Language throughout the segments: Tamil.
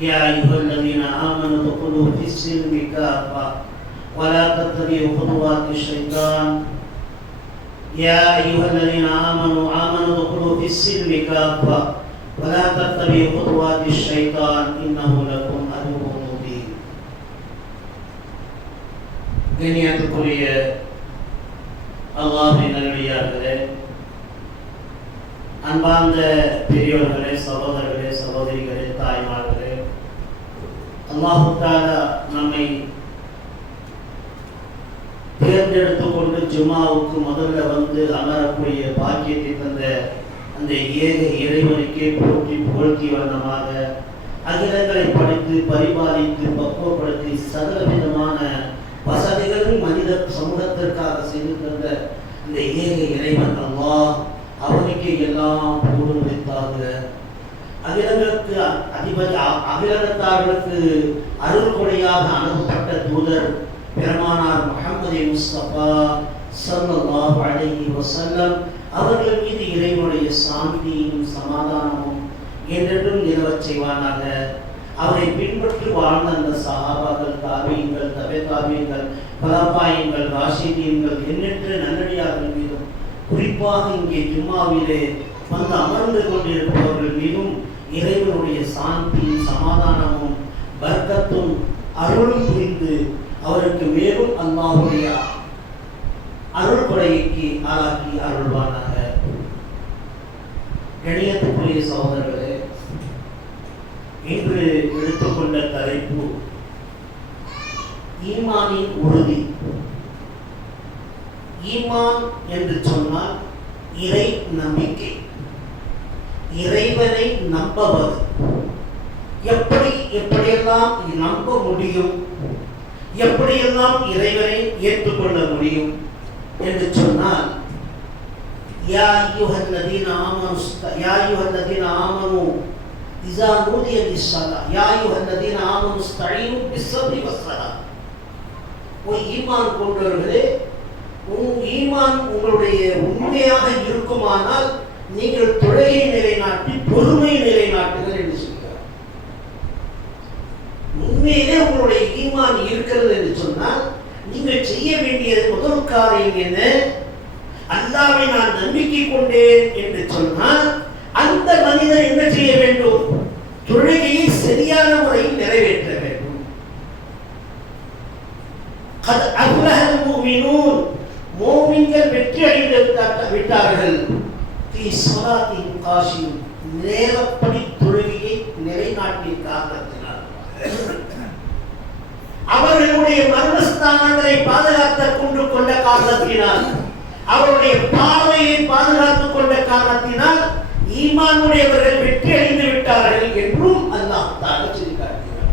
يا أيها الذين آمنوا ادخلوا في السلم كافة ولا تتبعوا خطوات الشيطان. يا أيها الذين آمنوا ادخلوا في السلم كافة ولا تتبعوا خطوات الشيطان إنه لكم عدو مبين. கண்ணியத்துக்குரிய அல்லாஹ்வின் நல்லடியார்களே, அன்பார்ந்த பெரியோர்களே, சகோதரர்களே, சகோதரிகளே, தாய்மார்களே, அல்லாஹ் தஆலா நம்மை தேர்ந்தெடுத்துக் கொண்டு ஜும்மாவுக்கு முதல்ல வந்து அமரக்கூடிய பாக்கியத்தை தந்த அந்த ஏக இறைவனுக்கே போற்றி புகழ்த்தி வண்ணமாக அகிலங்களை படைத்து பரிபாலித்து பக்குவப்படுத்தி சகல விதமான வசதிகளும் மனித சமூகத்திற்காக செய்து தந்த இந்த ஏக இறைவன் அல்லாஹ், அவனுக்கு எல்லாம் புகழும் வைத்தாக. அகிலங்களுக்கு அதிபதி, அகிலத்தார்களுக்கு அருள் கொடையாக அனுப்பப்பட்ட தூதர் பெருமானார் முஹம்மது முஸ்தபா ஸல்லல்லாஹு அலைஹி வஸல்லம் அவர்கள் மீது இறைவனுடைய சாந்தியும் சமாதானமும் என்றென்றும் நிலவச் செய்வானாக. அவரை பின்பற்றி வாழ்ந்த அந்த சஹாபாக்கள், தாபீன்கள், தபே தாபீன்கள், கலாபாயங்கள், ராஷிதீன்கள், எண்ணற்ற நல்லடியார்கள் மீதும், குறிப்பாக இங்கே ஜும்மாவிலே வந்து அமர்ந்து கொண்டிருப்பவர்கள் மீதும் இறைவனுடைய சாந்தியும் சமாதானமும் பர்க்கத்தும் அருளும் புரிந்து அவருக்கு மேலும் அல்லாஹ்வுடைய அருள் கொடைக்கு ஆளாக்கி அருள்வானாக. கண்ணியத்துக்குரிய சகோதரர்களே, இன்று எடுத்துக்கொண்ட தலைப்பு ஈமானின் உறுதி. ஈமான் என்று சொன்னால் இறை நம்பிக்கை, இறைவனை நம்பவது. எப்படியெல்லாம் நம்ப முடியும், எப்படியெல்லாம் இறைவனை ஏற்றுக்கொள்ள முடியும் என்று சொன்னால், யா அய்யுஹல்லதீன ஆமனு இஸா நூதிய லிஸ்ஸலா யா அய்யுஹல்லதீன ஆமனு இஸ்தஈனு பிஸ்ஸப்ரி வஸ்ஸலா. ஈமான் கொண்டவர்களே, ஈமான் உங்களுடைய உண்மையாக இருக்குமானால் நீங்கள் தொழுகை நிலைநாட்டி பொறுமை நிலைநாட்டுங்கள் என்று சொல்கிறார். உண்மையிலே உங்களுடைய ஈமான் இருக்கிறது என்று சொன்னால் நீங்கள் செய்ய வேண்டியது முதல் காரியம் என்ன? அல்லாஹ்வை நான் நம்பிக்கை கொண்டேன் என்று சொன்னால் அந்த மனிதன் என்ன செய்ய வேண்டும்? தொழுகையை சரியான முறையில் நிறைவேற்ற வேண்டும். கத் அஃலஹல் முஃமினூன், முஃமின்கள் வெற்றி அடைந்து விட்டார்கள். ஃபீ ஸலாத்தின் காஷியும், நேரப்படி தொழுகையை நிலைநாட்டிய காரணத்தினால், அவர்களுடைய மர்மஸ்தானங்களை பாதுகாத்துக் கொண்ட காரணத்தினால், அவருடைய பார்வையை பாதுகாத்துக் கொண்ட காரணத்தினால் ஈமானுடையவர்கள் வெற்றி அடைந்து விட்டார்கள் என்றும் அல்லாஹ் தஆலா சொல்லி காட்டுகிறார்.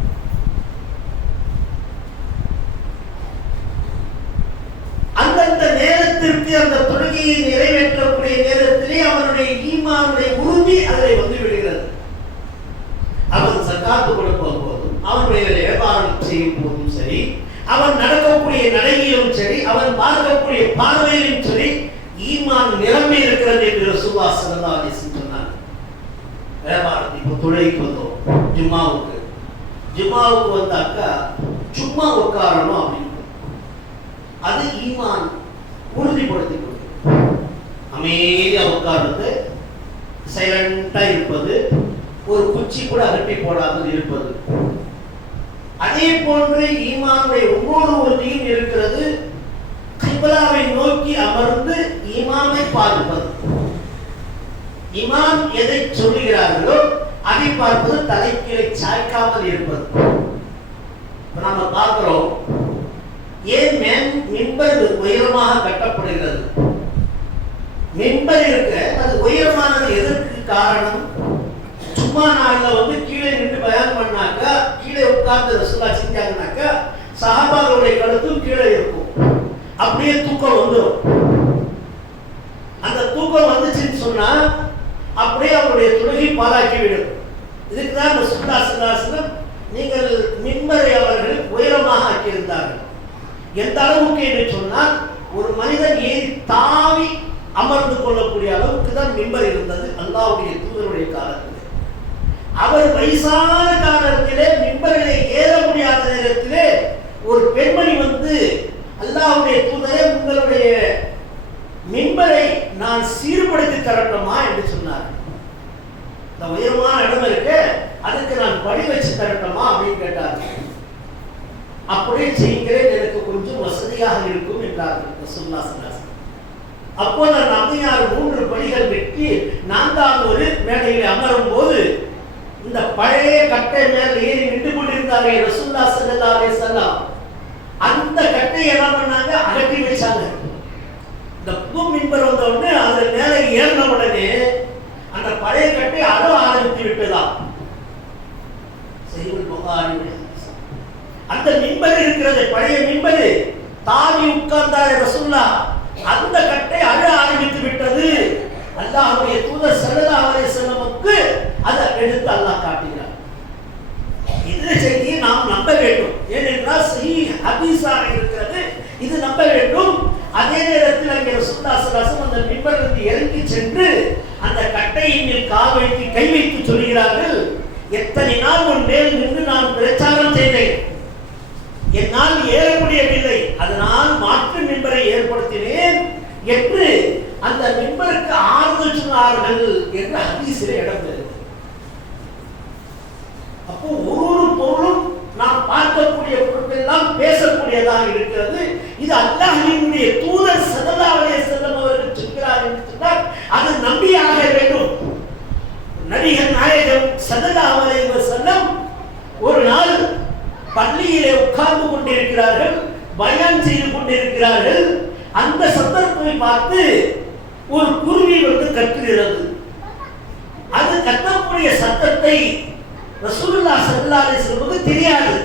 அந்தந்த நேரத்திற்கு அந்த தொழுகையை நிறைவேற்றக்கூடிய நேரத்திலே அவனுடைய ஈமானுடைய உறுதி அதில் வந்து விடுகிறது. அவன் சக்காத்து கொடுக்கும் போதும், அவனுடைய வியாபாரம் செய்யும் போதும் சரி, அவன் நடக்கக்கூடிய நடையிலும் சரி, அவன் பார்க்கக்கூடிய பார்வையிலும் சரி, ஈமான் நிரம்பி இருக்கிறது என்று ரசூலுல்லாஹி ஸல்லல்லாஹு அலைஹி வஸல்லம் சொன்னாங்க. வியாபாரத்தை இப்போ தொழுகைக்கு வந்தோம், ஜும்மாவுக்கு வந்தாக்கா சும்மா உட்காரணும் அப்படின்னு, அது ஈமான் உறுதிப்படுத்திக் கொள்கிறது. அமைதியா உட்கார்ந்து சைலண்டா இருப்பது, ஒரு குச்சி கூட அகட்டி போடாமல் இருப்பது. அதே போன்று ஈமானுடைய ஒவ்வொரு உறுதியும் இருக்கிறது. கிப்லாவை நோக்கி அமர்ந்து ஈமானை பார்ப்பது, இமாம் எதை சொல்லுகிறார்களோ அதை பார்ப்பது, தலைக்கீழை சாய்க்காமல் இருப்பது. நாம பார்க்கிறோம், ஏன் மிம்பர் உயரமாக கட்டப்படுகிறது? மிம்பர் இருக்க அது உயரமானது எதற்கு காரணம்? சும்மா நாள்ல வந்து கீழே நின்று பயான் பண்ணாக்கா, கீழே உட்கார்ந்து ரசூலுல்லாஹ் செஞ்சாங்கனாக்கா சஹாபாக்களுடைய கழுத்தும் கீழே இருக்கும், அப்படியே தூக்கம் வந்துடும். அந்த தூக்கம் வந்துச்சுன்னு சொன்னா அப்படியே அவருடைய தொழுகை பாழாக்கிவிடும். இதுக்குதான் ரசூலுல்லாஹி ஸல்லல்லாஹு அலைஹி வஸல்லம் நீங்கள் மிம்பரை அவர்கள் உயரமாக ஆக்கியிருந்தார்கள். எந்த அளவுக்கு என்று சொன்னால், ஒரு மனிதன் ஏறி தாவி அமர்ந்து கொள்ளக்கூடிய அளவுக்கு தான் மிம்பர் இருந்தது அல்லாஹ்வுடைய தூதருடைய காலத்தில். அவர் வயசான காலத்திலே ஒரு பெண்மணி வந்து அல்லாஹ்வுடைய தூதரே, உங்களுடைய மிம்பரை நான் சீர்படுத்தி தரட்டுமா என்று சொன்னார். இந்த உயரமான இடம் இருக்கு, அதுக்கு நான் படி வச்சு தரட்டுமா அப்படின்னு கேட்டார். அப்படியே செய்கிறேன், எனக்கு கொஞ்சம் வசதியாக இருக்கும் என்றார்கள் ரசூலுல்லாஹி ஸல்லல்லாஹு அலைஹி வஸல்லம். அப்போது அந்த அம்மையார் 3 படிகள் வெட்டி 4வது மேடையில் அமரும் போது இந்த பழைய கட்டை மேல் ஏறி நின்று கொண்டிருந்தாரே ரசூலுல்லாஹி ஸல்லல்லாஹு அலைஹி வஸல்லம், அந்த கட்டையை என்ன பண்ணாங்க, அகற்றி வச்சாங்க. இந்த புது மிம்பர் வந்த உடனே அதுல மேலே ஏறின உடனே அந்த பழைய கட்டை அழ ஆரம்பித்து விட்டதாம். சஹீஹுல் புகாரி. அந்த மிம்பர் இருக்கிறது, பழைய மிம்பர், தாவி உட்கார்ந்தார் ரசூலுல்லாஹ், அந்த கட்டை அழ ஆரம்பித்து விட்டது. அல்லாஹ்வுடைய தூதர் ஸல்லல்லாஹு அலைஹி வஸல்லமுக்கு அதை எடுத்து அல்லாஹ் காட்டுகிறார். இந்த செய்தியை நாம் நம்ப வேண்டும். ஏனென்றால் சஹீஹ் ஹதீஸாக இருக்கிறது, இது நம்ப வேண்டும். அதே நேரத்தில் அங்கே ரசூலுல்லாஹி ஸல்லல்லாஹு அலைஹி வஸல்லம் அந்த மிம்பரிலிருந்து இறங்கி சென்று அந்த கட்டையின் மேல் கால் வைத்து கை வைத்து சொல்கிறார்கள், எத்தனை நாள் உன் மேல் நின்று நான் பிரச்சாரம் செய்தேன், என்னால் ஏற முடியவில்லை, அதனால் மாற்று மிம்பரை ஏற்படுத்தினேன் என்று அந்த மிம்பருக்கு ஆறுதல் சொன்னார்கள் என்று ஹதீஸிலே இடம்பெறுகிறது. அப்போ ஒரு பொருளும் நாம் பார்க்கக்கூடிய பொருட்களெல்லாம் பேசக்கூடியதாக இருக்கிறது. இது அல்லாஹ்வினுடைய தூதர் ஸல்லல்லாஹு அலைஹி வஸல்லம் அவர்கள் சொல்கிறார் என்று சொன்னால் அது நம்பியாக வேண்டும். நபிகள் நாயகம் ஸல்லல்லாஹு அலைஹி வஸல்லம் ஒரு நாள் பள்ளியிலே உட்கார்ந்து கொண்டிருக்கிறார்கள், பயான் செய்து கொண்டிருக்கிறார்கள். அந்த சந்தர்ப்பத்தை பார்த்து ஒரு குருவி வந்து கத்துகிறது. அது கத்தக்கூடிய சத்தத்தை ரசூலுல்லாஹி ஸல்லல்லாஹு அலைஹி வஸல்லம் தெரியாது.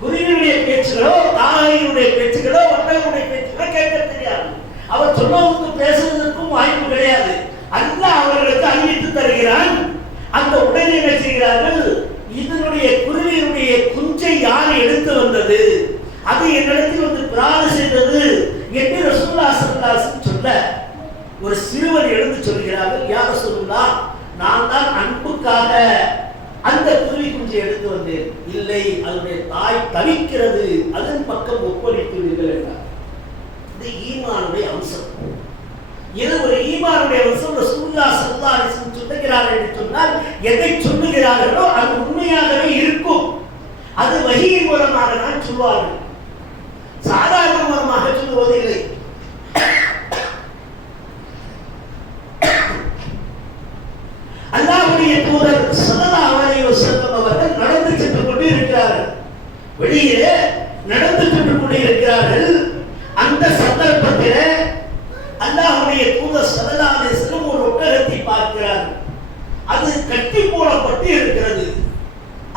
குருவியுடைய பேச்சுகளோ, காகையினுடைய பேச்சுகளோ, ஒட்டகங்களுடைய பேச்சுகளோ கேட்க தெரியாது. அவர் சொன்னவங்க பேசுவதற்கும் வாய்ப்பு கிடையாது. அல்லாஹ் அவர்களுக்கு அறிவித்து தருகிறான். அந்த உடனே என்ன செய்கிறார்கள், இதனுடைய குருவியுடைய குஞ்சை யார் எடுத்து வந்தது, அது என்னிடத்தில் வந்து பிரார்த்தனை செய்தது என்று ரசூலுல்லாஹி ஸல்லல்லாஹு அலைஹி வஸல்லம் சொல்ல, ஒரு சிறுவர் எழுந்து சொல்கிறார்கள், யா ரசூலுல்லாஹ், நான் தான் அன்புக்காக அந்த குருவி குஞ்சை எடுத்து வந்தேன். இல்லை, அதனுடைய தாய் தவிக்கிறது, அதன் பக்கம் ஒப்படைத்துள்ளீர்கள் என்றார். இது ஈமானுடைய அம்சம். இது ஒரு ஈமானுடைய அம்சம். ரசூலுல்லாஹி ஸல்லல்லாஹு அலைஹி வஸல்லம் சொல்லுகிறார்கள் என்று சொன்னால் எதை சொல்லுகிறார்களோ அது உண்மையாகவே இருக்கும். அது வஹீயின் மூலமாக தான் சொல்வார்கள், சாதாரண மூலமாக சொல்லுவதில்லை. அல்லாஹ்வுடைய தூதர் ஸல்லல்லாஹு அலைஹி வஸல்லம் அவர்கள் நடந்து சென்று கொண்டு இருக்கிறார்கள், வெளியே நடந்து சென்று கொண்டு இருக்கிறார்கள். அந்த சந்தர்ப்பத்தில் அல்லாஹ்வுடைய தூதர் ஸல்லல்லாஹு அலைஹி வஸல்லம் ஒரு ஒட்டகத்தை பார்க்கிறார்கள். அது கட்டி போடப்பட்டு இருக்கிறது.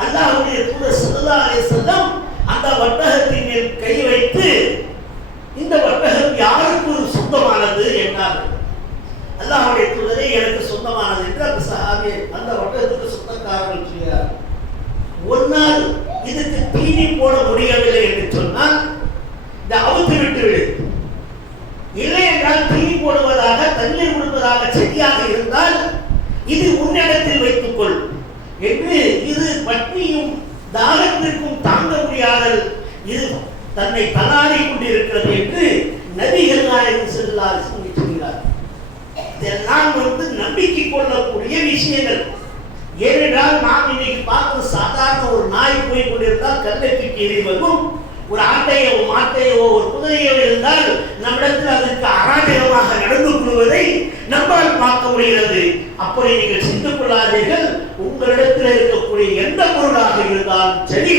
அல்லாஹ்வுடைய தூதர் ஸல்லல்லாஹு அலைஹி வஸல்லம் அந்த ஒட்டகத்தின் மேல் கை வைத்து, இந்த ஒட்டகம் யாருக்கு சொந்தமானது என்றார்கள். அல்லாஹ்வுடைய தூதரே, எனக்கு சொந்தமானது என்று அந்த சஹாபி அந்த ஒட்டகத்துக்கு சொந்தக்காரர்கள் சொல்கிறார். ஒரு நாள் இதுக்கு தீனி போட முடியவில்லை என்று சொன்னால் இந்த அவுத்து விட்டு விடு, இல்லை என்றால் தீனி போடுவதாக தண்ணீர் கொடுப்பதாக சரியாக இருந்தால் இது உன்னிடத்தில் வைத்துக் கொள் என்று, இது பட்டினியும் தாகத்திற்கும் தாங்க முடியாத இது தன்னை தள்ளாடி கொண்டிருக்கிறது என்று நபிகள் நாயகம் ஸல்லல்லாஹு அலைஹி வஸல்லம் சொல்கிறார். இதெல்லாம் வந்து நம்பிக்கை கொள்ளக்கூடிய விஷயங்கள். ஏனென்றால் நாம் இன்னைக்கு பார்க்கிற சாதாரண ஒரு நாய் போய் கொண்டிருந்தால் கல்லை தூக்கி எறிவதும், ஒரு ஆட்டையோ மாட்டையோ ஒரு குதிரையோ இருந்தால் நம்மிடத்தில் அதற்கு அராஜகமாக நடந்து கொள்வதை நம்மால் பார்க்க முடிகிறது. அப்படி நீங்கள் சிந்து கொள்ளாதீர்கள். உங்களிடத்தில் இருக்கக்கூடிய எந்த பொருளாக இருந்தாலும் சரி,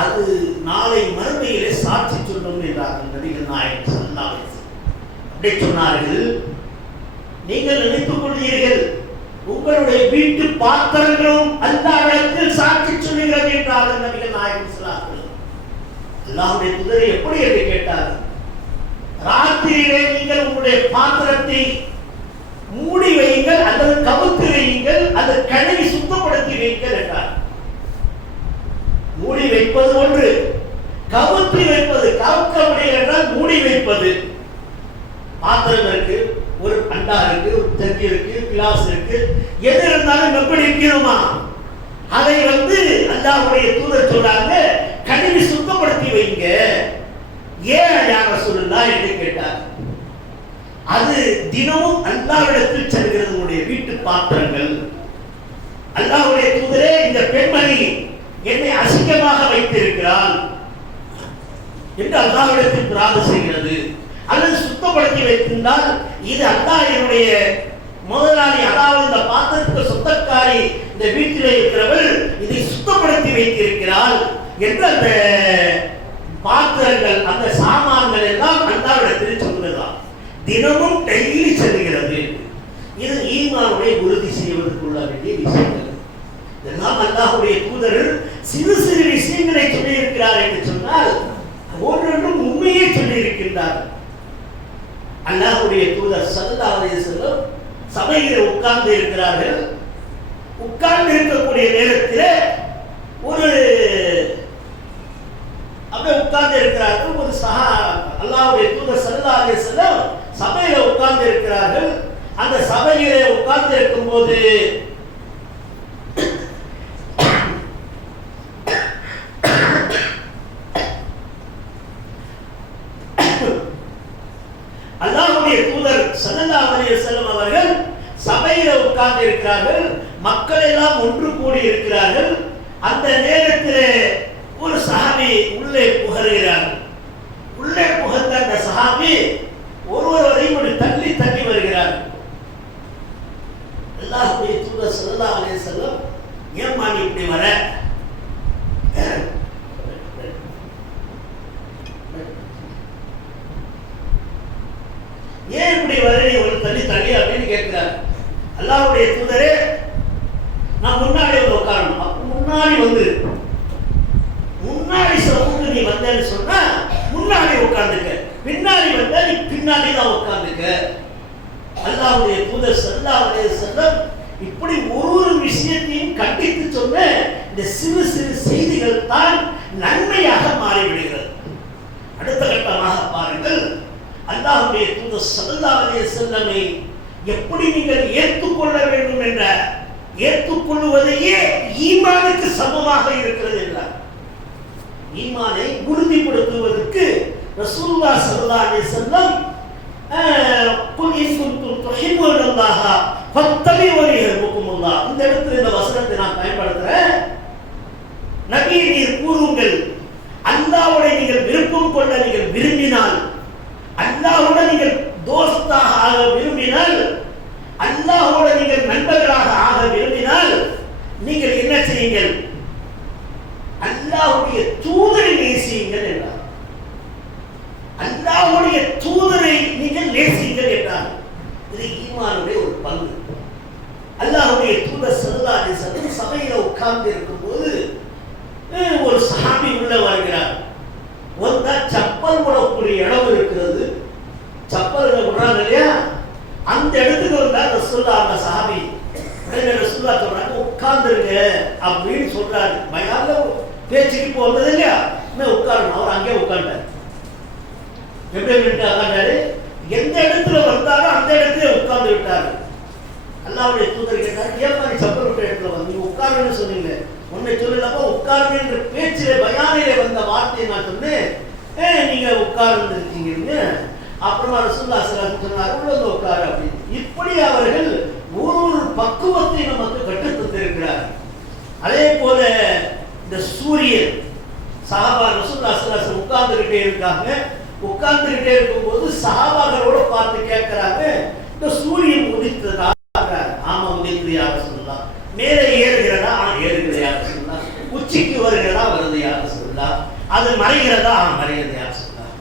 அது நாளை மறுமையிலே சாட்சி சொல்லும் என்றார்கள் நபிகள் நாயகம் ஸல்லல்லாஹு அலைஹி வஸல்லம். அப்படி சொன்னார்கள். நீங்கள் நினைத்துக் கொள்கிறீர்கள் உங்களுடைய வீட்டு பாத்திரங்களும் அல்லாஹ்விடத்தில் சாட்சி சொல்லுகிறது என்றார்கள் நபிகள் நாயகம் ஸல்லல்லாஹு அலைஹி வஸல்லம். அல்லாஹ்வுடைய தூதர் எப்படி என்று கேட்டார்கள். ராத்திரியிலே நீங்கள் உங்களுடைய பாத்திரத்தை மூடி வையுங்கள் அல்லது கவுத்து வையுங்கள், அதை கழுவி சுத்தப்படுத்தி வையுங்கள் என்றார். மூடி வைப்பது ஒன்று, கவுத்து வைப்பது, கவுக்க முடியல என்றால் மூடி வைப்பது. பாத்திரம் இருக்கு, ஒரு அண்டா இருக்கு, ஒரு தண்ணி இருக்கு, கிளாஸ் இருக்கு, எது இருந்தாலும் எப்படி இருக்கணுமா அதை வந்து அல்லாஹ்வுடைய தூதர் சொல்றாங்க, கழுவி சுத்தப்படுத்தி வைங்க. வைக்கிறீங்க, ஏன் யா ரசூலுல்லாஹ் என்று கேட்டார். அது தினமும் அல்லாஹ்விடத்தில் செல்கிறது உடைய வீட்டு பாத்திரங்கள். அல்லாஹ்வுடைய தூதரே, இந்த பெண்மணி என்னை அசிங்கமாக வைத்திருக்கிறாள் என்று அல்லாஹ்விடத்தில் பிரார்த்தனை செய்கிறது. அல்லது சுத்தப்படுத்தி வைத்திருந்தால் இது அல்லாஹ்வுடைய முதலாளி, அதாவது இந்த பாத்திரத்துக்கு சொந்தக்காரி, இந்த வீட்டில் இருக்கிறவள் இதை சுத்தப்படுத்தி வைத்திருக்கிறாள் என்று அந்த பாத்திரங்கள், அந்த சாமான்கள் எல்லாம் அல்லாஹ்விடத்தில் சொல்லுகிறார். தினமும் டெய்லி செல்கிறது. இது ஈமானுடைய உறுதி செய்வதற்குள்ள வேண்டிய விஷயங்கள். இதெல்லாம் அல்லாஹ்வுடைய தூதர்கள் சிறு சிறு விஷயங்களை சொல்லியிருக்கிறார் என்று சொன்னால் ஒவ்வொன்றும் உண்மையை சொல்லியிருக்கின்றார். அல்லாஹ்வுடைய தூதர் ஸல்லல்லாஹு அலைஹி வஸல்லம் சபையில் உட்கார்ந்து இருக்கிறார்கள். உட்கார்ந்து இருக்கக்கூடிய நேரத்தில் ஒரு அப்படியே உட்கார்ந்து இருக்கிறார்கள். ஒரு அல்லாஹ்வுடைய தூதர் ஸல்லல்லாஹு அலைஹி வஸல்லம் சபையில உட்கார்ந்து இருக்கிறார்கள். அந்த சபையிலே உட்கார்ந்து இருக்கும்போது அல்லாஹ்வுடைய தூதர் ஸல்லல்லாஹு அலைஹி வஸல்லம் அவர்கள் சபையில உட்கார்ந்து இருக்கிறார்கள். மக்கள் எல்லாம் ஒன்று கூடி இருக்கிறார்கள். அந்த நேரத்தில் ஒரு சஹாபி உள்ளே புகழ்கிறார். உள்ளே புகழ்ந்த அந்த சஹாபி ஒருவரையும் தள்ளி தள்ளி வருகிறார். அல்லாஹ்வுடைய தூதர் ஸல்லல்லாஹு அலைஹி வஸல்லம், ஏம்மா நீ இப்படி வர? ஏன் இப்படி வர? நீ ஒரு தள்ளி தள்ளி அப்படின்னு கேட்கிறார். அல்லாஹ்வுடைய தூதரே, நான் முன்னாடி வந்து உட்காரணும். முன்னாடி வந்து முன்னாடி சமூக நீ வந்தேன்னு சொன்னா முன்னாடி உட்கார்ந்துக்க, பின்னாடி வந்தா நீ பின்னாடி தான் உட்கார்ந்துக்க. அல்லாஹ்வுடைய தூதர் ஸல்லல்லாஹு அலைஹி வஸல்லம் இப்படி ஒரு விஷயத்தையும் கண்டித்து சொன்ன இந்த சிறு சிறு செய்திகள் தான் நன்மையாக மாறிவிடுகிறது. அடுத்த கட்டமாக பாருங்கள், அல்லாஹ்வுடைய தூதர் ஸல்லல்லாஹு அலைஹி வஸல்லமை எப்படி நீங்கள் ஏற்றுக்கொள்ள வேண்டும் என்ற ஏற்றுக்கொள்வதையே ஈமானுக்கு சமமாக இருக்கிறது என்றார். ஈமானை உறுதிப்படுத்துவதற்கு ரசூலுல்லாஹ் ஸல்லல்லாஹு அலைஹி வஸல்லம் குல் இன் குன்தும் துஹிப்பூனல்லாஹ ஃபத்தபிஊனி யுஹிப்புக்குமுல்லாஹ், இந்த இடத்துல இந்த வசனத்தை நான் பயன்படுத்துறேன். நபி, நீர் கூறுங்கள், அல்லாஹ்வோடு நீங்கள் விருப்பம் கொள்ள நீங்கள் விரும்பினால், அல்லாஹ்வோடு நீங்கள் தோஸ்தாக ஆக விரும்பினால், அல்லாஹ்வோடு நீங்கள் நண்பர்களாக ஆக விரும்பினால் நீங்கள் என்ன செய்யுங்கள்? அல்லாஹ்வுடைய தூதரை நேசியுங்கள் என்றார். அல்லாஹ்வுடைய தூதரை நீங்கள் நேசியுங்கள் என்றார். இது ஈமானுடைய ஒரு பங்கு. அல்லாஹ்வுடைய தூதர் ஸல்லல்லாஹு அலைஹி வஸல்லம் சபையில உட்கார்ந்து இருக்கும்போது ஒரு சஹாபி உள்ள வருகிறார். வந்தா சப்பல் போடக்கூடிய இடம் இருக்கிறது. சப்பல்கள் விடுறாங்க இல்லையா, அந்த இடத்துக்கு வந்தா ரசூலுல்லாஹ், அந்த சஹாபி உடனே ரசூலுல்லாஹ் சொல்றாங்க, உட்கார்ந்துருங்க அப்படின்னு சொல்றாரு. பயான்ல பேச்சுக்கு போறது இல்லையா, உட்காரணும். அவர் அங்கே உட்கார்ந்தார். எப்படி உட்கார்ந்தாரு? எந்த இடத்துல வந்தாரோ அந்த இடத்துல உட்கார்ந்து விட்டாரு. அல்லாஹ்வுடைய தூதர் கேட்டார், ஏன் நீ சப்பல் விட்ட இடத்துல வந்து நீங்க உட்காருன்னு சொன்னீங்க, உன்னை சொல்லலாமா உட்காருங்க என்ற பேச்சிலே பயானிலே வந்த வார்த்தையை நான் சொன்னேன், நீங்க உட்கார்ந்து இருக்கீங்க. அப்புறமா ரசூலுல்லாஹ் ஸல்லல்லாஹு அலைஹி வஸல்லம் சொன்னார், உள்ள உட்காரு அப்படின்னு. இப்படி அவர்கள் ஒரு பக்குவத்தை நமக்கு கற்றுத் தருகிறார். அதே போல இந்த சூரியன், சஹாபா ரசூலுல்லாஹ் ஸல்லல்லாஹு அலைஹி வஸல்லம் உட்கார்ந்துகிட்டே இருக்காங்க. உட்கார்ந்துகிட்டே இருக்கும்போது சஹாபாக்களோட பார்த்து கேட்கிறாங்க, இந்த சூரியன் உதித்ததா? ஆமா உதித்தது யா ரசூலுல்லாஹ். மேலே ஏறுகிறதா? ஏறுகிறது யா ரசூலுல்லாஹ். உச்சிக்கு வருகிறதா? வருது யா ரசூலுல்லாஹ். அது மறைகிறதா? மறைகிறது யா ரசூலுல்லாஹ்.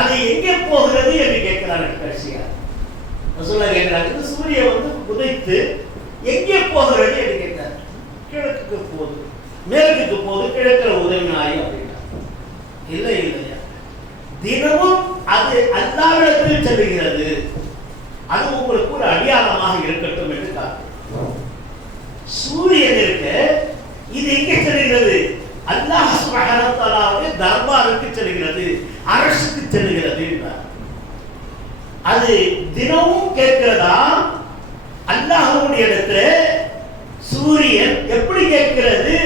அது எங்கே போகிறது என்று கேட்கிறார்கள். கடைசியா ரசூலுல்லாஹ் கேட்கிறாங்க, இந்த சூரியன் வந்து உதித்து எங்கே போகிறது என்று கேட்டார். கிழக்குக்கு போகுது, மேற்குக்கு போகுது, கிழக்கில் உதவி நாய் அப்படின்னா. இல்லை இல்லையா, தினமும் அது அல்லாஹ்விடத்தில் செல்கிறது. அது உங்களுக்கு ஒரு அடையாளமாக இருக்கட்டும் என்று காட்டுகிறது. சூரியன் இருக்க இது எங்கே செல்கிறது? அல்லாஹ் சுப்ஹானஹு வ தஆலாவுடைய தர்பாருக்கு செல்கிறது, அரசுக்கு செல்கிறது என்றார். அது தினமும் கேட்கிறதா? அல்லாஹ்வுடைய இடத்துல சூரியன் எப்படி கேட்கிறது?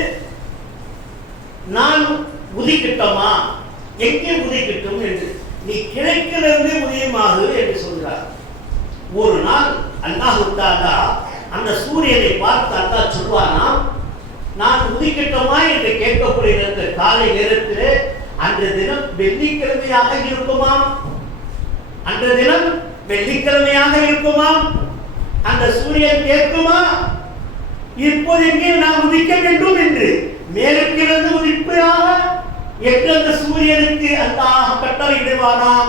நான் உதிக்கட்டுமா, எங்கே உதிக்கட்டும் என்று, நீ கிழக்கிலிருந்து உதயமாகு என்று சொல்கிறார். ஒரு நாள் அல்லாஹ் தஆலா அந்த சூரியனை பார்த்து அல்லாஹ் சொல்வானாம், நான் உதிக்கட்டுமா என்று கேட்கப்படுகிற அந்த காலை நேரத்திலே அன்றைய தினம் வெள்ளிக்கிழமையாக இருக்குமாம். அன்றைய தினம் வெள்ளிக்கிழமையாக இருக்குமாம். அந்த சூரியன் கேட்குமா, இப்போது எங்கே நான் உதிக்க வேண்டும் என்று? மேற்கிலிருந்து உதிப்பதாக என்று அந்த சூரியனுக்கு அல்லாஹ் கட்டளையிடுவானாம்.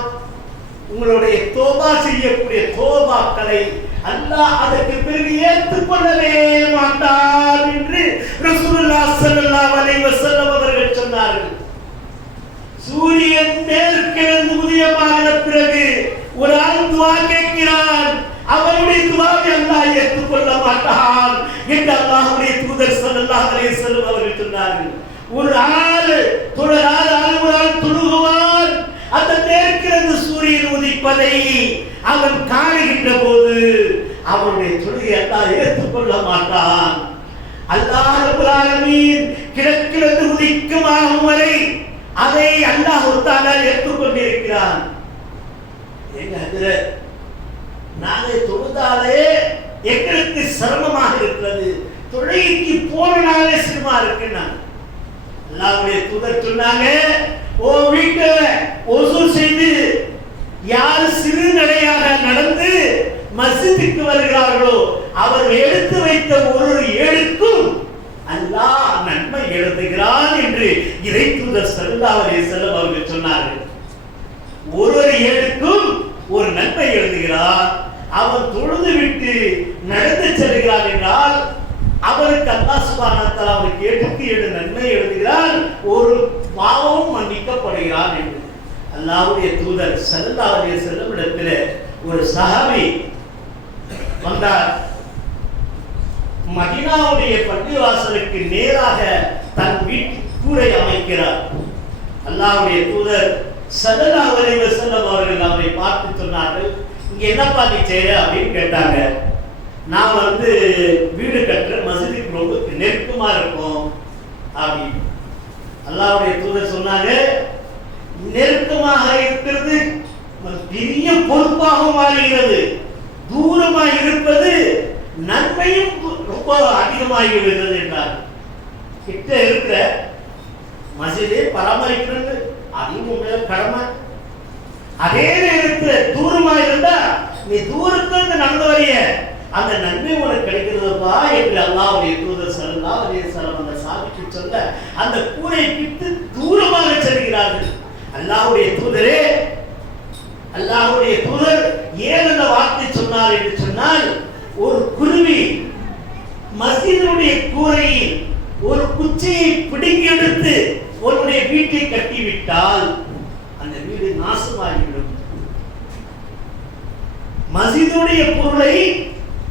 உங்களுடைய தோபா செய்யக்கூடிய தோபாக்களை அல்லாஹ் அதற்கு பிறகு ஏற்றுக்கொள்ளவே மாட்டார் என்று ரசூலுல்லாஹ் ஸல்லல்லாஹு அலைஹி வஸல்லம் அவர்கள் சொன்னார்கள். சூரியன் மேற்கிலிருந்து உதயமாகிற பிறகு ஒரு ஆள் துஆ கேட்கிறான், அவருடைய துஆவை அல்லாஹ் ஏற்றுக்கொள்ள மாட்டான் என்று அல்லாஹ்வுடைய தூதர் ஸல்லல்லாஹு அலைஹி வஸல்லம் அவர்கள் சொன்னார்கள். ஒரு ஆள் தொழுகுவான், அந்த மேற்கிலிருந்து சூரியன் உதிப்பதை அவன் காணுகின்ற போது அவனுடைய தொழுகை அல்லாஹ் ஏற்றுக்கொள்ள மாட்டான். அல்லாஹ் ரப்பல் ஆலமீன் கிழக்கிலிருந்து உதிக்குமாகும் வரை அதை அல்லாஹ் தஆலா ஏற்றுக்கொண்டிருக்கிறான். எங்க ஹஜ்ரத், நாங்கள் தொழுதாலே எங்களுக்கு சிரமமாக இருக்கிறது, தொழுகைக்கு போனாலே சிரமமா இருக்குன்னா அல்லாஹ்வுடைய தூதர் சொன்னாங்க, ஓ வீட்டுல ஒசூ செய்து யார் சிறு நடையாக நடந்து மஸ்ஜிதுக்கு வருகிறார்களோ அவர் எடுத்து வைத்த ஒரு ஏழுக்கும் அல்லாஹ் நன்மை எழுதுகிறான் என்று இறை தூதர் ஸல்லல்லாஹு அலைஹி வஸல்லம் அவர்கள் சொன்னார்கள். ஒரு ஏழுக்கும் ஒரு நன்மை எழுதுகிறார். அவன் தொழுது விட்டு நடந்து செல்கிறான் என்றால் அவருக்கு அல்லாஹ் சுப்ஹானஹு வ தஆலா அவருக்கு 7 நன்மை எழுதுகிறான், ஒரு பாவம் மன்னிக்கப்படுகிறான் என்று அல்லாஹ்வுடைய தூதர் ஸல்லல்லாஹு அலைஹி வஸல்லம் இடத்திலே ஒரு சஹாபி வந்தார். மதீனாவுடைய பள்ளிவாசலுக்கு நேராக தன் வீட்டு கூரை அமைக்கிறார். அல்லாஹ்வுடைய தூதர் ஸல்லல்லாஹு அலைஹி வஸல்லம் அவர்கள் அவரை பார்த்து சொன்னார்கள், இங்க என்னப்பா நீ செய்ற அப்படின்னு கேட்டாங்க. நான் வீடு கட்டுற மஸ்ஜிதுக்கு ரொம்ப நெருக்கமா இருக்கும் அப்படின்னு. அல்லாஹ்வுடைய தூதர் சொன்னாங்க, நெருக்கமாக இருக்கிறது பெரிய பொறுப்பாக மாறுகிறது, தூரமாக இருப்பது நன்மையும் ரொம்ப அதிகமாகிவிடுகிறது என்றார். கிட்ட இருக்கிற மஸ்ஜிதை பராமரிக்கிறது அதுவும் உண்மையில கடமை. அதே நேரத்தில் தூரமா இருந்தா நீ தூரத்துல நடந்து வரைய அந்த நன்மை உனக்கு கிடைக்கிறதுப்பா என்று அல்லாஹ்வுடைய தூதர் ஸல்லல்லாஹு அலைஹி வஸல்லம் அந்த சாபிக்கு சொல்ல அந்த கூரை விட்டு தூரமாக செல்கிறார்கள். அல்லாஹ்வுடைய தூதரே, அல்லாஹ்வுடைய தூதர் ஏன் அந்த வார்த்தை சொன்னார் என்று சொன்னால், ஒரு குருவி மஸ்ஜிதுடைய கூரையில் ஒரு குச்சியை பிடுங்கி எடுத்து உன்னுடைய வீட்டை கட்டிவிட்டால் அந்த வீடு நாசமாகிவிடும். மஸ்ஜிதுடைய பொருளை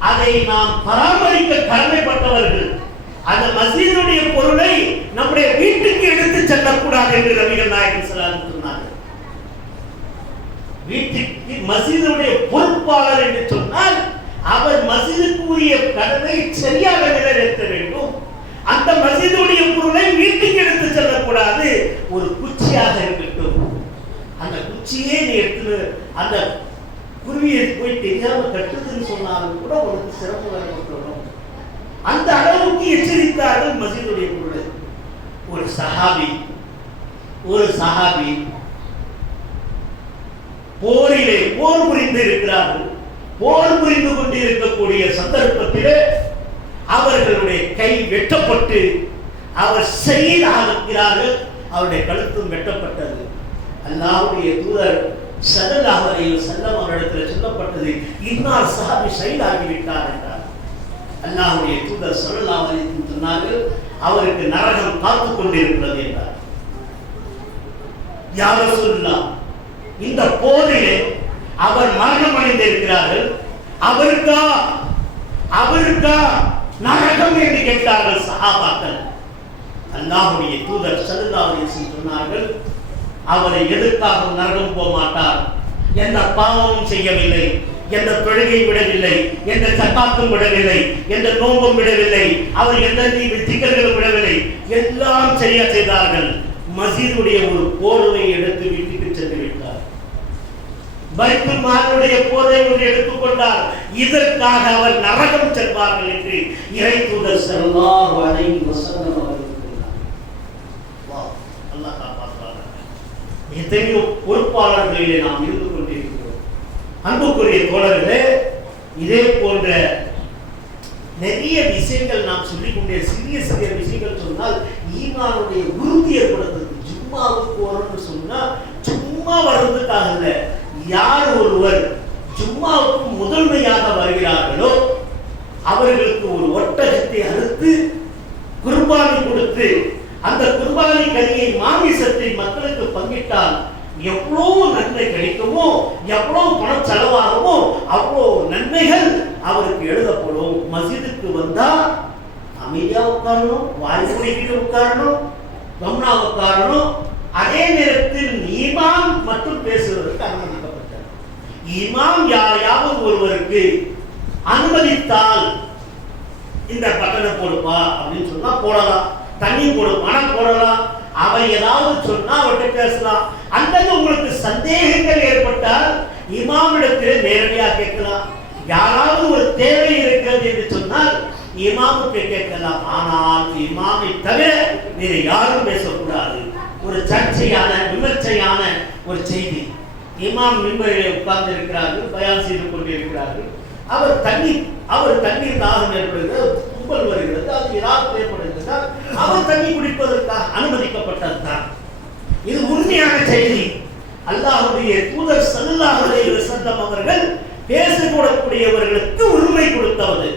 அதை நாம் பராமரிக்க கடமைப்பட்டவர்கள். அந்த மஸ்ஜிதுடைய பொருளை நம்முடைய வீட்டுக்கு எடுத்து செல்லக்கூடாது என்று நபிகள் நாயகம் ஸல்லல்லாஹு அலைஹி வஸல்லம் சொன்னார்கள். வீட்டுக்கு மஸ்ஜிதுடைய பொறுப்பாளர் என்று சொன்னால் அவர் மஸ்ஜிதுக்குரிய கடனை சரியாக நிறைவேற்ற வேண்டும். அந்த மஸ்ஜிதுடைய பொருளை வீட்டுக்கு எடுத்து செல்லக்கூடாது. ஒரு குச்சியாக இருக்கட்டும், அந்த குச்சியே நீ எடுத்து அந்த குருவியை போய் தெரியாம கட்டுதுன்னு சொன்னாலும் கூட உனக்கு சிறப்பு வரப்பட்டுள்ளோம். அந்த அளவுக்கு எச்சரித்தார்கள் மஸ்ஜிதுடைய பொருளை. ஒரு சஹாபி போரிலே போர் புரிந்து இருக்கிறார்கள். போர் புரிந்து கொண்டு இருக்கக்கூடிய சந்தர்ப்பத்திலே அவர்களுடைய கை வெட்டப்பட்டு அவர் ஷஹீதாகிறார்கள். அவருடைய கழுத்தும் வெட்டப்பட்டது. அல்லாஹ்வுடைய தூதர் ஸல்லல்லாஹு அலைஹி வஸல்லம் அவரிடத்தில் சொல்லப்பட்டது, இன்னார் சஹாபி ஷஹீதாகிவிட்டார் என்றார். அல்லாஹ்வுடைய தூதர் ஸல்லல்லாஹு அலைஹி வஸல்லம் சொன்னார்கள், அவருக்கு நரகம் காத்து கொண்டிருக்கிறது என்றார். யா ரசூலுல்லாஹ், இந்த போரிலே அவர் மரணம் அடைந்திருக்கிறார்கள், அவருக்கா நரகம் என்று கேட்டார்கள் சஹாபாக்கள். அல்லாஹ்வுடைய தூதர் ஸல்லல்லாஹு அலைஹி வஸல்லம் சொன்னார்கள், அவரை எதற்காக நரகம் போக மாட்டார். எந்த பாவமும் செய்யவில்லை, எந்த தொழுகை விடவில்லை, எந்த சக்காத்தும் விடவில்லை, எந்த நோம்பும் விடவில்லை, அவர் எந்த திக்கர்களும் விடவில்லை, எல்லாம் சரியா செய்தார்கள். மஸ்ஜிதுடைய ஒரு போர்வை எடுத்து வீட்டுக்கு சென்று விட்டார். பைத்துல் மாலுடைய போர்வை ஒன்று எடுத்துக்கொண்டார். இதற்காக அவர் நரகம் செல்வார்கள் என்று இறை தூதர் ஸல்லல்லாஹு அலைஹி வஸல்லம் அவர்கள் கூறினார். அல்லாஹ் காப்பாற்றுவார். எத்தனையோ பொறுப்பாளர்களிலே நாம் இருந்து கொண்டிருக்கிறோம். அன்புக்குரிய தோழர்களே, இதே போன்ற நிறைய விஷயங்கள் நாம் சொல்லிக்கொண்டே, சிறிய சிறிய விஷயங்கள் சொன்னால் ஈமானுடைய உறுதி ஏற்படுத்துது. ஜும்மாவுக்கு வரணும்னு சொன்னா சும்மா வர்றதுக்காக இல்லை. யார் ஒருவர் ஜும்மாவுக்கு முதன்மையாக வருகிறார்களோ அவர்களுக்கு ஒரு ஒட்டகத்தை அறுத்து குர்பானி கொடுத்து அந்த குர்பானி கறியை மாமிசத்தை மக்களுக்கு பங்கிட்டால் எவ்வளவு நன்மை கிடைக்குமோ, எவ்வளவு பணம் செலவாகுமோ அவ்வளோ நன்மைகள் அவருக்கு எழுதப்படும். மஸ்ஜிதுக்கு வந்தா அமைதியா உட்காரணும், வாய் மூடிக்கிட்டு உட்காரணும், கம்னா உட்காரணும். அதே நேரத்தில் இமாம் மட்டும் பேசுவதற்கு அனுமதிக்கப்பட்டார். இமாம் யாரையாவது ஒருவருக்கு அனுமதித்தால் இந்த பட்டனை போடுப்பா அப்படின்னு சொன்னா போடலாம், தண்ணி போடுப்பானா போடலாம், அவன் ஏதாவது சொன்னா அவர்கிட்ட பேசலாம். அல்லது உங்களுக்கு சந்தேகங்கள் ஏற்பட்டால் இமாமிடத்தில் நேரடியாக கேட்கலாம். யாராவது ஒரு தேவை இருக்கிறது என்று சொன்னால் இமாமுக்கு கேட்கலாம். ஆனால் இமாமை தவிர வேறு யாரும் பேசக்கூடாது. ஒரு சர்ச்சையான விமர்சையான ஒரு செய்தி, இமாம் மிம்பரிலே உட்கார்ந்து இருக்கிறார்கள், பயான் செய்து கொண்டிருக்கிறார்கள். அவர் தண்ணீர் தாகம் ஏற்படுகிறது, கும்பல் வருகிறது, அது ஏதாவது ஏற்படுகிறதால் அவர் தண்ணி குடிப்பதற்காக அனுமதிக்கப்பட்டதுதான். இது உண்மையான செய்தி. அல்லாஹ்வுடைய தூதர் ஸல்லல்லாஹு அலைஹி வஸல்லம் அவர்கள் பேசக்கூடக்கூடியவர்களுக்கு உரிமை கொடுத்தது.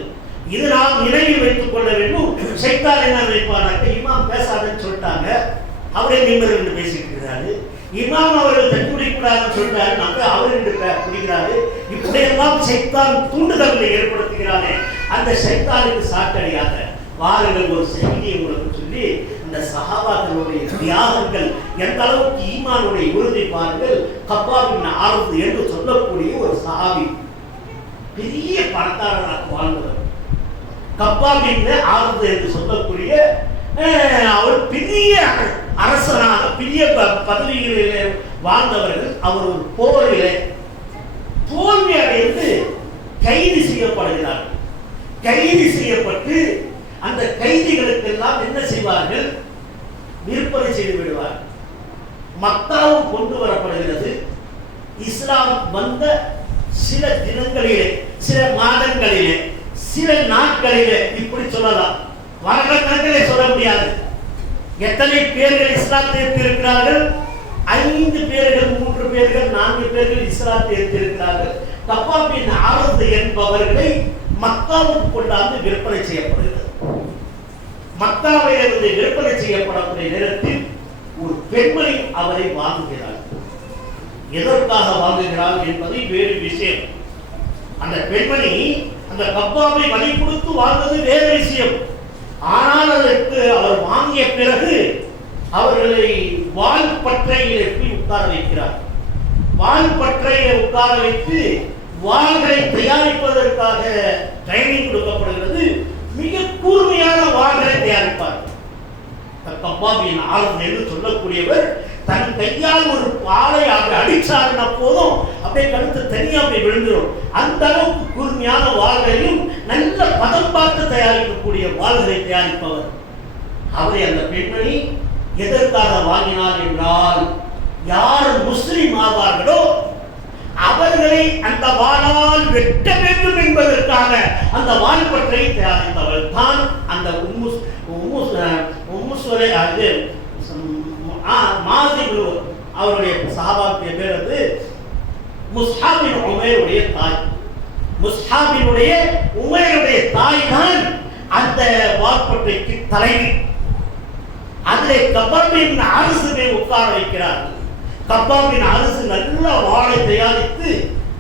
இது நாம் நினைவில் வைத்துக் கொள்ள வேண்டும். ஷைத்தான் என்ன நினைப்பானாக்க, இமாம் பேசாதன்னு சொல்லிட்டாங்க, அவரே மிம்பர் என்று பேசிக்கிறாரு. இமாம் அவர்கள் தண்ணி குடிக்கூடாதுன்னு சொல்லிட்டாரு, நம்ம அவர் என்று குடிக்கிறாரு. இப்படியெல்லாம் ஷைத்தான் தூண்டுதல்களை ஏற்படுத்துகிறானே, அந்த ஷைத்தானுக்கு சாட்டடியாக வாருங்கள் ஒரு செய்தியை உங்களுக்கு சொல்லி இந்த சஹாபாக்களுடைய தியாகங்கள் எந்த அளவுக்கு ஈமானுடைய உறுதி பாருங்கள். கப்பாப் இப்னு ஆரத் என்று சொல்லக்கூடிய ஒரு சஹாபி, பெரிய பணக்காரராக வாழ்ந்தவர். கப்பாப் இப்னு ஆரத் என்று சொல்லக்கூடிய அவர் பெரிய அரசனாக பெரிய பதவிகளிலே வாழ்ந்தவர்கள். அவர் ஒரு போரிலே தோல்வி அடைந்து கைது செய்யப்படுகிறார்கள். கைது செய்யப்பட்டு அந்த கைதிகளுக்கெல்லாம் என்ன செய்வார்கள், விற்பனை செய்து விடுவார்கள். மக்காவும் கொண்டு வரப்படுகிறது. இஸ்லாம் வந்த சில தினங்களிலே, சில மாதங்களிலே, சில நாட்களிலே, இப்படி சொல்லலாம், வருடக்கணக்கிலே சொல்ல முடியாது. எத்தனை பேர்கள் இஸ்லாத்தை ஏற்றிருக்கிறார்கள்? 5 பேர்கள், 3 பேர்கள், 4 பேர்கள் இஸ்லாத்தை ஏற்றிருக்கிறார்கள். கப்பாப் இப்னு ஆரத் என்பவர்களை மக்காவுக்கு கொண்டாந்து விற்பனை செய்யப்படுகிறது. மக்காவிலிருந்து விற்பனை செய்யப்படக்கூடிய நேரத்தில் ஒரு பெண்மணி அவரை வாங்குகிறார். எதற்காக வாங்குகிறார் என்பது வேறு விஷயம். அந்த பெண்மணி அந்த கப்பாவை வழி கொடுத்து வாழ்ந்தது வேறு விஷயம். ஆனால் அதற்கு அவர் வாங்கிய பிறகு அவர்களை வால்பற்றையிலே போய் உட்கார வைக்கிறார். வால்பற்றையிலே உட்கார வைத்து வாள்களை தயாரிப்பதற்காக ட்ரைனிங் கொடுக்கப்படுகிறது. மிக கூர்மையான வாள்களை தயாரிப்பார். கப்பாப் இப்னு ஆரத் என்று சொல்லக்கூடியவர் தன் கையால் ஒரு வாளை அடிச்சாருன்னா போதும் அப்படியே கழுத்து தனியா போய் விழுந்துடும். அந்த அளவுக்கு கூர்மையான வாள்களையும் நல்ல பதம் பார்த்து தயாரிக்கக்கூடிய வாள்களை தயாரிப்பவர். அவரை அந்த பெண்மணி எதற்காக வாங்கினார் என்றால், யார் முஸ்லிம் ஆவார்களோ அவர்களை அந்த வாளால் வெட்ட வேண்டும் என்பதற்காக அந்த வாள்பற்றை தயாரித்தவள் தான் அந்த அவருடைய சஹாபாவுடைய பேர் வந்து முஸ்ஹாப் பின் உமைருடைய தாய். முஸ்ஹாப் பின் உமைருடைய தாய் தான் அந்த வாள்பற்றைக்கு தலைவி. அதிலே கப்பாப் இப்னு ஆரஸை உட்கார வைக்கிறார். கப்பாப் இப்னு ஆரஸ் நல்ல வாளை தயாரித்து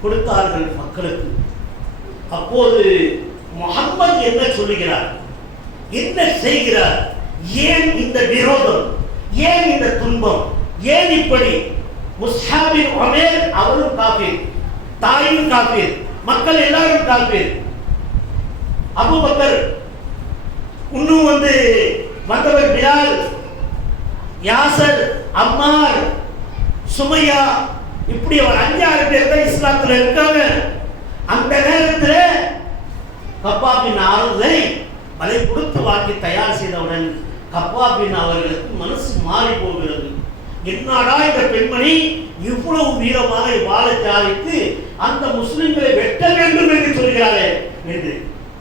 கொடுத்தார்கள் மக்களுக்கு. அப்போது முஹம்மது என்ன சொல்லுகிறார், என்ன செய்கிறார், ஏன் இந்த விரோதம், ஏன் இந்த துன்பம், ஏன் இப்படி? முஸ்ஹாப் பின் உமைர் அவரும் காஃபிர், தாயும் காஃபிர், மக்கள் எல்லாரும் காஃபிர். அபூபக்கர் இன்னும் வந்தவர் பிலால், யாசர், அம்மார், சுமையா, இப்படி ஒரு 5-6 பேர் தான் இஸ்லாத்துல இருக்காங்க. அந்த நேரத்தில் கப்பாபின் ஆறுதை வலை கொடுத்து வாங்கி தயார் செய்தவுடன் கப்பாபின் அவர்களுக்கு மனசு மாறி போகிறது. என்னடா இந்த பெண்மணி இவ்வளவு வீரமாக வாழை சாதித்து அந்த முஸ்லிம்களை வெட்ட வேண்டும் என்று சொல்கிறாரே என்று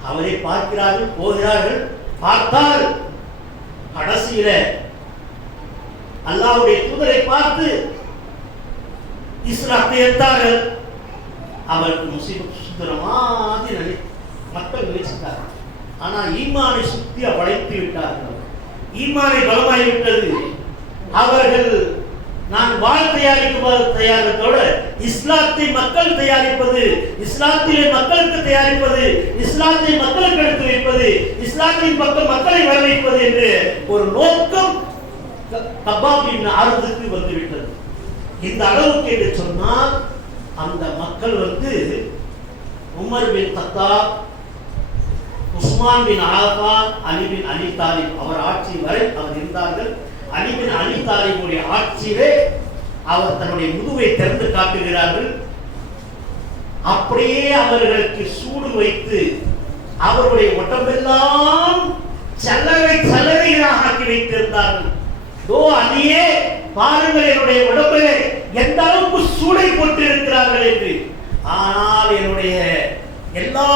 அவரை பார்க்கிறார்கள். போகிறார்கள். பார்த்தால் கடைசியில அல்லாஹ்வுடைய தூதரை பார்த்து இஸ்லாத்தை ஏற்றார்கள். அவருக்கு முசீபத் சுந்தரமாதி மக்கள் நினைச்சிட்டார்கள். ஆனால் ஈமானை சுத்தி படைத்து விட்டார்கள். ஈமானை பலமாகிவிட்டது. அவர்கள் நான் வாழ் தயாரிப்பதோட இஸ்லாத்தை மக்கள் தயாரிப்பது, இஸ்லாத்திலே மக்களுக்கு தயாரிப்பது, இஸ்லாத்தை மக்களுக்கு எடுத்து வைப்பது, இஸ்லாத்தின் பக்கம் மக்களை வரவைப்பது என்று ஒரு நோக்கம் கப்பாபின் ஆறுதலுக்கு வந்துவிட்டது. இந்த அளவுக்கு என்று சொன்னால் அந்த மக்கள் உமர் பின் கத்தாப், உஸ்மான் பின் ஆஃபான், அலி பின் அலி தாலிப் அவர் ஆட்சி வரை அவர் இருந்தார்கள். அலி பின் அலி தாலிபுடைய ஆட்சியிலே அவர் தன்னுடைய முதுவை திறந்து காட்டுகிறார்கள். அப்படியே அவர்களுக்கு சூடு வைத்து அவருடைய உடம்பெல்லாம் சலவைகளாக ஆக்கி வைத்திருந்தார்கள். அதையே பாருங்கள் என்னுடைய உடம்பிலே எந்த அளவுக்கு சூடை போட்டு இருக்கிறார்கள் என்று. ஆனால் என்னுடைய எல்லா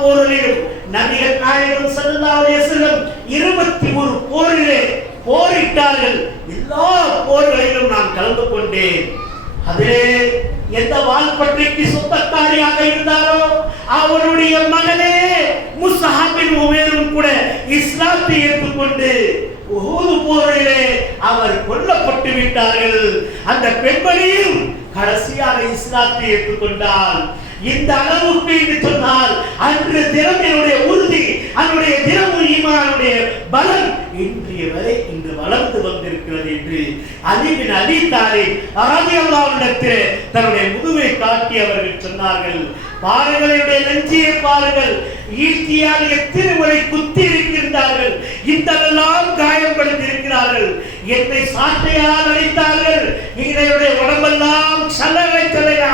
போரிலும் நபிகள் நாயகம் ஸல்லல்லாஹு அலைஹி வஸல்லம் 21 போரிலே போரிட்டார்கள். எல்லா போர்களிலும் நான் கலந்து கொண்டேன். அதிலே எந்த வாள்பற்றிக்கு சொந்தக்காரியாக இருந்தாரோ அவருடைய மகனே முஸ்அப் பின் உமைரும் கூட இஸ்லாத்தை ஏற்றுக்கொண்டு உஹுது போரிலே அவர் கொல்லப்பட்டு விட்டார்கள். அந்த பெண்மணியும் கடைசியாக இஸ்லாத்தை ஏற்றுக்கொண்டால் இந்த அளவுக்கு என்று சொன்னால் அன்று தினம் என்னுடைய உறுதி, அன்றைய தினமும் ஈமானுடைய பலம் இன்றைய வரை இன்று வளர்ந்து வந்திருக்கிறது என்று அலி பின் அலி தாலிப் ரலியல்லாஹு அன்ஹு தன்னுடைய முதுவை காட்டி அவர்கள் சொன்னார்கள். பாருங்கள், என்னுடைய நெஞ்சியை பாருங்கள், ஈட்டியால் எத்தனை முறை குத்தி இருக்கின்றார்கள், இந்தெல்லாம் காயப்படுத்தி இருக்கிறார்கள், என்னை சாட்டையால் அடித்தார்கள், என்னுடைய உடம்பெல்லாம் சலவை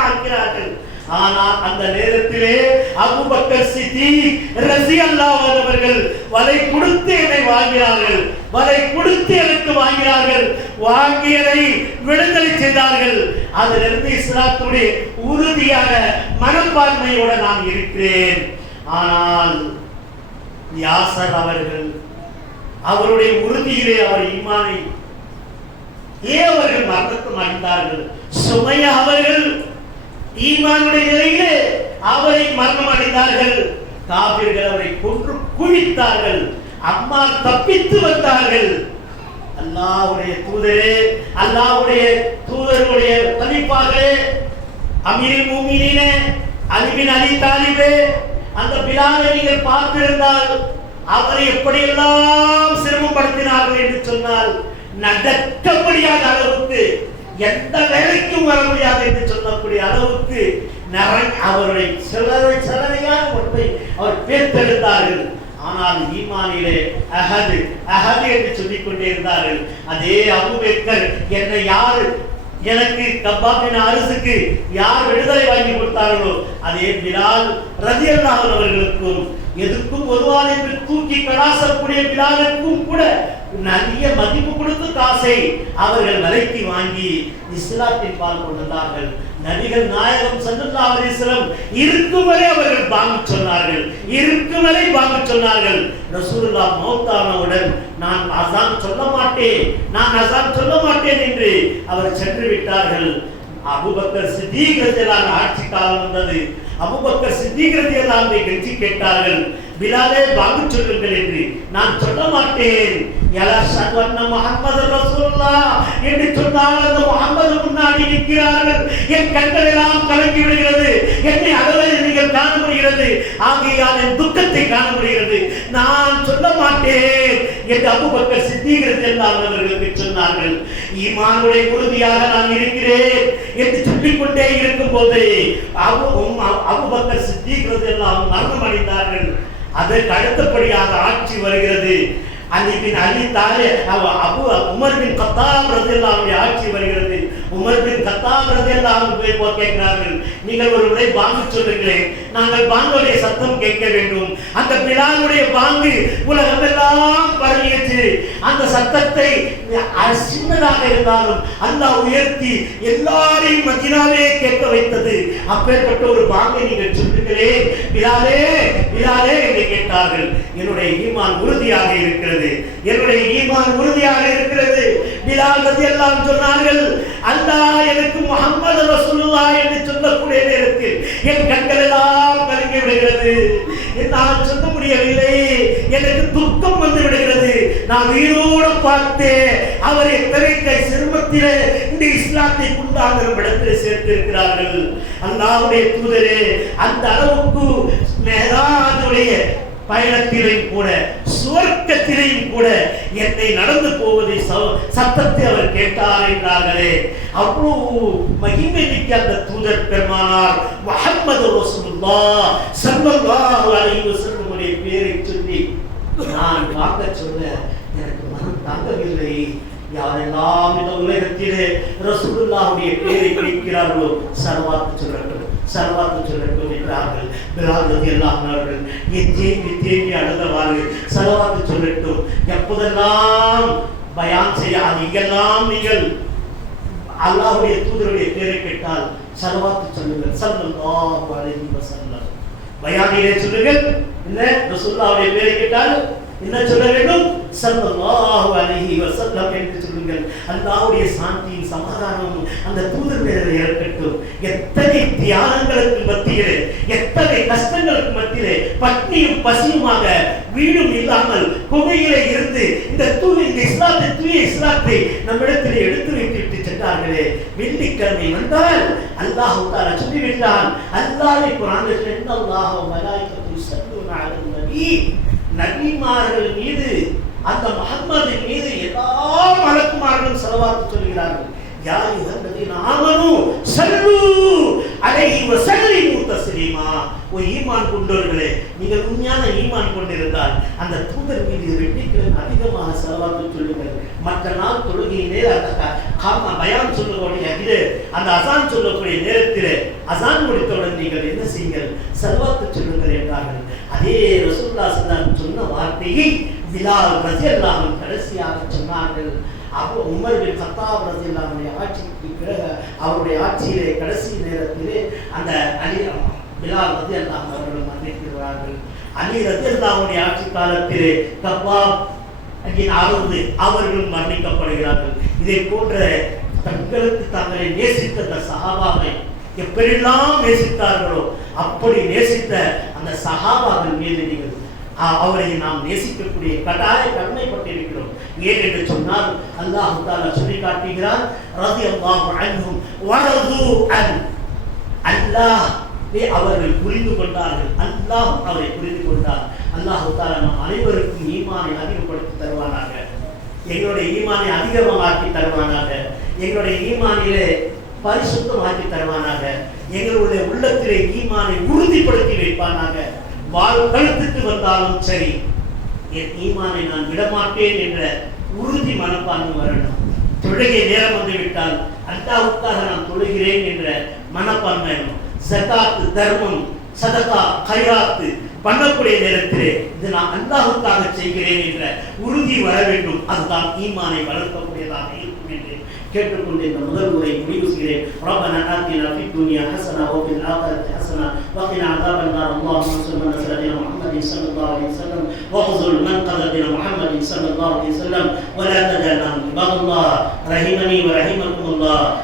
ஆக்கிறார்கள். ஆனால் அந்த நேரத்திலே அபூபக்கர் சித்தீக் ரலியல்லாஹு அன்ஹு அவர்கள் வலை கொடுத்து என்னை வாங்கினார்கள், வலை கொடுத்து எனக்கு வாங்கினார்கள், வாங்கியதை விடுதலை செய்தார்கள். அதிலிருந்து இஸ்லாத்துடைய உறுதியான மனப்பான்மையோடு நான் இருக்கிறேன். ஆனால் யாசர் அவர்கள் அவருடைய உறுதியிலே அவர் ஈமானை அவர்கள் மரணத்தை அடைந்தார்கள். சுமையா அவர்கள் ஈமானுடைய நிலையிலே அவரை மரணம் அடைந்தார்கள். காபிர்கள் அவரை கொன்று குவித்தார்கள். அம்மா தப்பித்து வந்தார்கள். அல்லாஹ்வுடைய தூதரே, அல்லாஹ்வுடைய தூதருடைய கலீஃபாவே, அமீருல் முஃமினீனே அலி பின் அலி தாலிபே, அந்த பிலாலை நீங்கள் பார்த்திருந்தால் அவரை எப்படியெல்லாம் சிரமப்படுத்தினார்கள் என்று சொன்னால் நடக்க முடியாத அளவுக்கு, எந்த வேலைக்கும் வர முடியாது என்று சொல்லக்கூடிய அளவுக்கு அவருடைய சிலரையாக ஒன்றை அவர் பேர்த்தெடுத்தார்கள். ஆனால் ஈமானிலே அஹது அஹது என்று சொல்லிக் கொண்டே இருந்தார்கள். அதே அபூபக்கர் என்னை யார் எனக்கு கப்பாபின் அரசுக்கு யார் விடுதலை வாங்கி கொடுத்தார்களோ அதே பிலால் ரலியல்லாஹு அன்ஹு அவர்களுக்கும் எதுக்கும் ஒருவாறு என்று தூக்கி கடாசக்கூடிய பிலாலுக்கும் கூட நிறைய மதிப்பு கொடுத்து காசை அவர்கள் விலைக்கு வாங்கி இஸ்லாத்தின் பால் கொண்டார்கள். நபிகள் நாயகம் ஸல்லல்லாஹு அலைஹி வஸல்லம் இருக்கும் வரை அவர்கள் வாங்க சொன்னார்கள், இருக்கும் வரை வாங்க சொன்னார்கள். ரசூலுல்லாஹ் மௌத்தானவுடன் நான் அஸான் சொல்ல மாட்டேன், நான் அஸான் சொல்ல மாட்டேன் என்று அவர் சென்று விட்டார்கள். அபூபக்கர் சித்தீக் ரலியல்லாஹு அன்ஹு ஆட்சி காலம் வந்தது. அபூபக்கர் சித்தீக் ரலியல்லாஹு அன்ஹு கெஞ்சி கேட்டார்கள், பிலாலே வாங்க சொல்லுங்கள் என்று. நான் சொல்ல மாட்டேன், யலஷது அன்ன முஹம்மது ரசூலுல்லாஹ் என்று சொன்னால் அந்த முஹம்மது முன்னாடி நிற்கிறார்கள், என் கண்கள் எல்லாம் கலங்கி விடுகிறது, என்னை அகலை நீங்கள் காண முடிகிறது, ஆகையால் என் துக்கத்தை காண முடிகிறது, நான் சொல்ல மாட்டேன் என்று அபூபக்கர் சித்தீக் ரலியல்லாஹு அன்ஹு அவர்களுக்கு சொன்னார்கள். ஈமானுடைய உறுதியாக நான் இருக்கிறேன் என்று சொல்லிக் கொண்டே இருக்கும் போது அபூபக்கர் சித்தீக் ரலியல்லாஹு அன்ஹு மரணம் அடைந்தார்கள். அதற்கு அடுத்தபடியாக ஆட்சி வருகிறது. அலி பின் அலி தாலிப் உமர் பின் கத்தாப் ரலியல்லாஹு அன்ஹு ஆட்சி வருகிறது. உமர் பின் கத்தாப் ரலியல்லாஹு அன்ஹு போய் கேட்கிறார்கள், நீங்கள் ஒரு முறை பாங்கு சொல்லுங்களேன், நாங்கள் பாங்குடைய சத்தம் கேட்க வேண்டும். அந்த பிலாலுடைய பாங்கு உலகமெல்லாம் பரவியது. அந்த சத்தத்தை சின்னதாக இருந்தாலும் அல்லாஹ் உயர்த்தி எல்லாரையும் மதீனாவே கேட்க வைத்தது. அப்பேற்பட்ட ஒரு பாங்கை நீங்கள் சொல்லுங்களே பிலாலே, பிலாலே என்று கேட்டார்கள். என்னுடைய ஈமான் உறுதியாக இருக்கிறது, என்னுடைய ஈமான் உறுதியாக இருக்கிறது. பிலால் ரலியல்லாஹு அன்ஹு சொன்னார்கள், அல்லாஹ் எனக்கு முஹம்மது ரசூலுல்லாஹ் என்று சொல்லக்கூடிய நேரத்தில் என் கண்கள் எல்லாம் கலங்கி விடுகிறது. என்னால் சொல்ல முடியவில்லை, எனக்கு துக்கம் வந்து விடுகிறது. நான் உயிரோடு பார்த்து அவர் எத்தனை கை சிறுமத்திலே இந்த இஸ்லாத்தை கொண்டாடுற இடத்தில் சேர்த்திருக்கிறார்கள். அல்லாஹ்வுடைய தூதரே, அந்த அளவுக்கு மேலானுடைய பயணத்திலையும் கூட சுவர்க்கத்திலையும் கூட என்னை நடந்து போவதை சத்தத்தை அவர் கேட்டார் என்றார்களே. அவ்வளவு மகிமை மிக்க அந்த தூதர் பெருமானார் முஹம்மது ரசூலுல்லாஹ் ஸல்லல்லாஹு அலைஹி வஸல்லம் உடைய பேரை சொல்லி நான் வாங்க சொல்ல எனக்கு மனம் தாங்கவில்லை. யாரெல்லாம் இந்த உலகத்திலே ரசூலுல்லாஹுடைய பேரை கேட்கிறார்களோ ஸலவாத் சொல்லட்டும், ஸலவாத் சொல்லட்டும் என்றார்கள். பிலால் ரலியல்லாஹு அன்ஹு அவர்கள் தேம்பி தேம்பி அழுதவாறு ஸலவாத் சொல்லட்டும். எப்போதெல்லாம் பயான் செய்யாதீங்கெல்லாம் நீங்கள் அல்லாஹ்வுடைய தூதருடைய பேரை கேட்டால் ஸலவாத் சொல்லுங்கள், ஸல்லல்லாஹு அலைஹி வஸல்லம். பயானிலே சொல்லுங்கள், இல்ல ரசூலுல்லாஹுடைய பேரை கேட்டால் என்ன சொல்ல வேண்டும்? ஸல்லல்லாஹு அலைஹி வஸல்லம் என்று சொல்லுங்கள். அல்லாஹ்வுடைய சாந்தியும் சமாதானமும் அந்த தூதர் மேலே இறக்கட்டும். எத்தனை தியாகங்களுக்கு மத்தியிலே, எத்தனை கஷ்டங்களுக்கு மத்தியிலே பட்னியும் பசியுமாக வீடும் இல்லாமல் குகையிலே இருந்து இந்த இஸ்லாத்தை தூய இஸ்லாத்தை நம்மிடத்திலே எடுத்து வைத்து சென்றார்களே. வெள்ளிக்கிழமை வந்தால் அல்லாஹ் தஆலா சொல்லிவிட்டான், அல்லாஹ்வை குர்ஆனில் இன்னல்லாஹு வ மலாயிகத்துஹு யுஸல்லூன அலன் நபி, நபிமார்கள் மீது அந்த முஹம்மது மீது எல்லா மலக்குமார்களும் ஸலவாத் சொல்கிறார்கள். யா அய்யுஹல்லதீன ஆமனூ ஸல்லூ அலைஹி வஸல்லிமு தஸ்லீமா. ஓ ஈமான் கொண்டவர்களே, நீங்கள் உண்மையான ஈமான் கொண்டிருந்தால் அந்த தூதர் மீது வெள்ளிக்கிழமை அதிகமாக ஸலவாத் சொல்லுங்கள். மற்ற நாள் தொழுகையிலே அந்த பயான் சொல்லக்கூடிய இது அந்த அசான் சொல்லக்கூடிய நேரத்தில் அசான் முடித்தவுடன் நீங்கள் என்ன செய்யுங்கள்? ஸலவாத் சொல்லுங்கள் என்றார்கள். அதே ரசூலுல்லாஹ் ஸல்லல்லாஹு அலைஹி வஸல்லம் சொன்ன வார்த்தையை பிலால் ரலியல்லாஹு அன்ஹு கடைசியாக சொன்னார்கள். அப்போ உமர் பின் கத்தாப் ரலியல்லாஹு அன்ஹு ஆட்சிக்கு பிறகு அவருடைய ஆட்சியிலே கடைசி நேரத்திலே அந்த அலி பிலால் ரலியல்லாஹு அன்ஹு அவர்கள் மரணிக்கிறார்கள். அலி ரலியல்லாஹு அன்ஹு ஆட்சி காலத்திலே கப்பாப் அவர்கள் மரணிக்கப்படுகிறார்கள். இதை போன்ற தங்களுக்கு தங்களை நேசித்த அந்த சஹாபாவை எப்படியெல்லாம் நேசித்தார்களோ அப்படி நேசித்த அந்த சஹாபாக்கள் மீது நீங்கள் அவரை நாம் நேசிக்கக்கூடிய கட்டாய கடமைப்பட்டிருக்கிறோம். ஏன் என்று சொன்னால் அல்லாஹ் தஆலா சொல்லி காட்டுகிறார், ரலியல்லாஹு அன்ஹும் வரது அன். அல்லாஹ் அவர்கள் புரிந்து கொண்டார்கள், அல்லாஹ் அவரை புரிந்து கொண்டார். அல்லாஹ் தஆலா நம் அனைவருக்கும் ஈமானை அதிகப்படுத்தி தருவானாக, எங்களுடைய ஈமானை அதிகமாக்கி தருவானாக, எங்களுடைய ஈமானிலே பரிசுத்தமாக்கி தருவானாக, எங்களுடைய உள்ளத்திலே ஈமானை உறுதிப்படுத்தி வைப்பானாக. கழுத்துக்கு வந்தாலும் சரி என் ஈமானை நான் விடமாட்டேன் என்ற உறுதி மனப்பான்மை வரணும். தொழுகை நேரம் வந்துவிட்டால் அல்லாஹ்வுக்காக நான் தொழுகிறேன் என்ற மனப்பான்மை வேணும். ஸகாத், தர்மம், சதகா, கைராத்து பண்ணக்கூடிய நேரத்திலே இது நான் அல்லாஹ்வுக்காக செய்கிறேன் என்ற உறுதி வர வேண்டும். அதுதான் ஈமானை வளர்க்கக்கூடியதாக இருக்கும் என்று கேட்டுக்கொண்டு இந்த முதல் உரை முடிவு செய்கிறேன். ரப்பனா ஆத்தினா ஃபித் துன்யா ஹஸனா வ ஃபில் ஆகிரத்தி ஹஸனா வ கினா அஸாபன் நார். அல்லாஹும்ம ஸல்லி அலா சய்யிதினா முஹம்மதின் ஸல்லல்லாஹு அலைஹி வஸல்லம் வ ஹுஸுல் மன்கதத்தினா முஹம்மதின் ஸல்லல்லாஹு அலைஹி வஸல்லம் வ லா தஜஅல்னா இபாதல்லாஹ் ரஹிமனி வ ரஹிமக்குமுல்லாஹ்.